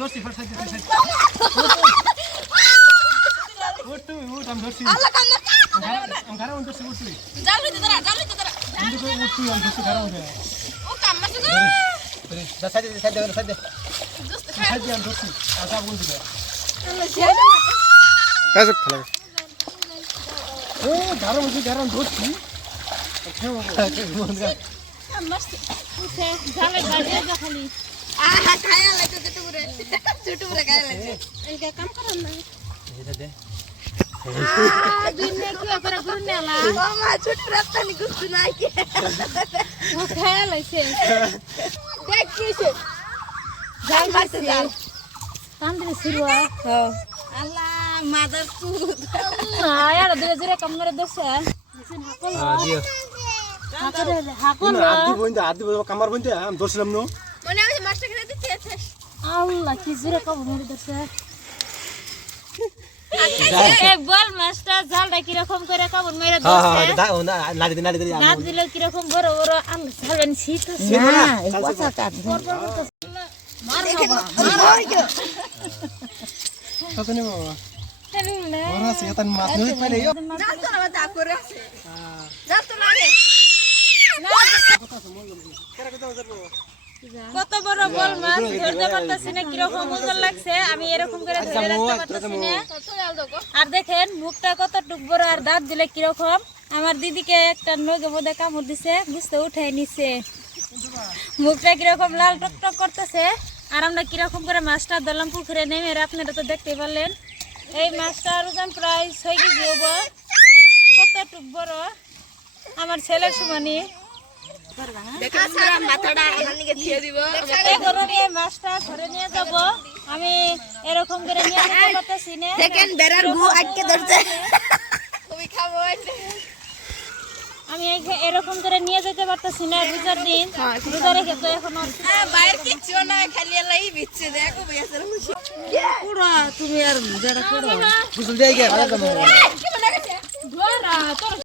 ধরছি ফের side side উঠ তুই উঠ আমি ধরছি আল্লাহ কান্না আমি ঘরে উঠ ধরছি উঠ তুই জাল দে দে দে দে আহা খায়া লাগে ছোট করে ছোট করে খায়া লাগে এলকে কাম করন না দিনে কি করে গুরু নেলা মামা ছোট রাস্তা নি গুস্তু নাই। কে ও খায়া লাইছে দেখ কিছে জাল মারতে জাল তান্দ্রে সিরুয়া আল্লাহ মাদার চুদ আয়ার দিলে জরে কাম করে দছে দিও। হাকরে হাকল আদি বইন্দা আদি কামার বইন্দা আমি ধরছিলাম নো। আল্লাহ কি জরে দছে এ বল মাস্টার জালটা কি করে কাবন মেরে দছে নাড়ি দে নাড়ি দে গাছ দিলে কি বড় বড় আম ছাড়বেন শীত না? কত বড় বল মাছ ধরতে পারতাছি না, কীরকম ওজন লাগছে? আমি এরকম করে ধরে রাখতে পারতাছি না। আর দেখেন, মুখটা কত টুক বড় আর দাঁত দিলে কীরকম? আমার দিদিকে একটা নগে মধ্যে কামড় দিছে, বুঝতে উঠে নিছে। মুখটা কীরকম লাল টক টক করতেছে, আর আমরা কীরকম করে মাছটা ধরলাম পুকুরে নেমে আপনারা তো দেখতে পারলেন। এই মাছটার ওজন প্রায় ছয় কেজি হব কত টুক বড় আমার ছেলের সমানি মাছটা ধরে নিয়ে যাব। আমি এরকম করে নিয়ে যেতে পারতেছি না। দেখেন বেড়ার গু আটকে ধরছে। তুমি খাব আমি এরকম করে নিয়ে যেতে পারতেছি না রোজার দিন। রোজা রেখে তো এখন বাইরে কিচ্ছু না খালি বিচ্ছে দেখো পুরা? তুমি আর যারা করো বুঝল যাই মনে তোর